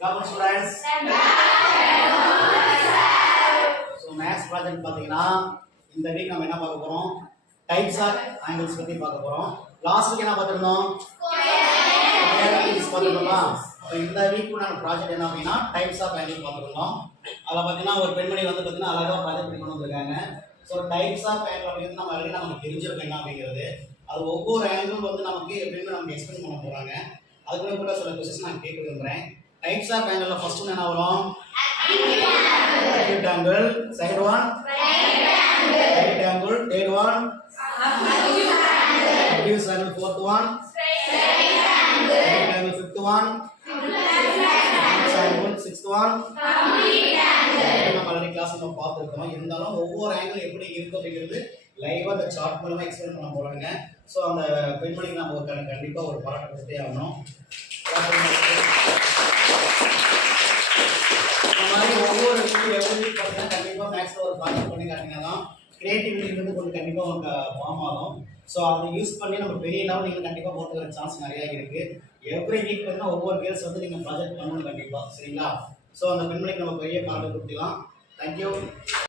Good students. So maths project பாத்தீங்கன்னா இந்த week நம்ம என்ன பார்க்க போறோம்? டைப்ஸ் ஆஃப் ஆங்கிள்ஸ் பத்தி பார்க்க போறோம். லாஸ்ட் வீக் என்ன பார்த்திருந்தோம்? ஸ்கொயர் பார்த்திருந்தோமா? அப்ப இந்த வீக் நம்ம ப்ராஜெக்ட் என்ன அப்படினா டைப்ஸ் ஆஃப் ஆங்கிள் பார்த்திருந்தோம். அதுல பாத்தீங்கன்னா ஒரு பெண்மணி வந்து பாத்தீங்கன்னா அழகா ப்ராஜெக்ட் பண்ணி கொண்டு வந்திருக்காங்க. சோ டைப்ஸ் ஆஃப் ஆங்கிள் அப்படிங்கிறது நம்ம ஆல்ரெடி நமக்கு தெரிஞ்சிருக்கும் என்ன அப்படிங்கிறது. அது ஒவ்வொரு ஆங்கிள் வந்து நமக்கு எப்படின்னு நமக்கு எக்ஸ்பிளைன் பண்ண போறாங்க. அதுக்குள்ள கூட சில क्वेश्चंस நான் கேட்க விரும்புறேன். டைப்ஸ் ஆஃப் ஆங்கிள்ல ஃபர்ஸ்ட் ஒன் என்ன வரும்? acute angle. Second one right angle. Third one obtuse angle. Fourth one straight angle. Fifth one angle. Sixth one complete angle. நம்ம ஆல்ரெடி கிளாஸ்ல நம்ம பார்த்திருக்கோம். இருந்தாலும் ஒவ்வொரு ஆங்கிள் எப்படி இருக்கு அப்படிங்கிறது லைவா அந்த சார்ட் மூலமா எக்ஸ்பிளைன் பண்ண போறாங்க. சோ அந்த பெண்மணிக்கு நம்ம கண்டிப்பா ஒரு பாராட்டு கொடுத்தே ஆகணும். இந்த மாதிரி ஒவ்வொரு வீடியோ எப்படி பார்த்தீங்கன்னா கண்டிப்பா மேக்ஸ்ல ஒரு ப்ராஜெக்ட் பண்ணி காட்டினா கிரியேட்டிவிட்டி வந்து கொஞ்சம் கண்டிப்பா உங்களுக்கு ஃபார்ம் ஆகும். ஸோ அதை யூஸ் பண்ணி நம்ம பெரிய லெவல் நீங்கள் கண்டிப்பாக போகிறதுக்கு சான்ஸ் நிறையா இருக்கு. எவ்ரி வீக் பார்த்தீங்கன்னா ஒவ்வொரு கேர்ள்ஸ் வந்து நீங்கள் ப்ராஜெக்ட் பண்ணணும் கண்டிப்பாக. சரிங்களா? ஸோ அந்த பெண்மணிக்கு நம்ம பெரிய பாராட்டு கொடுத்துக்கலாம். தேங்க்யூ.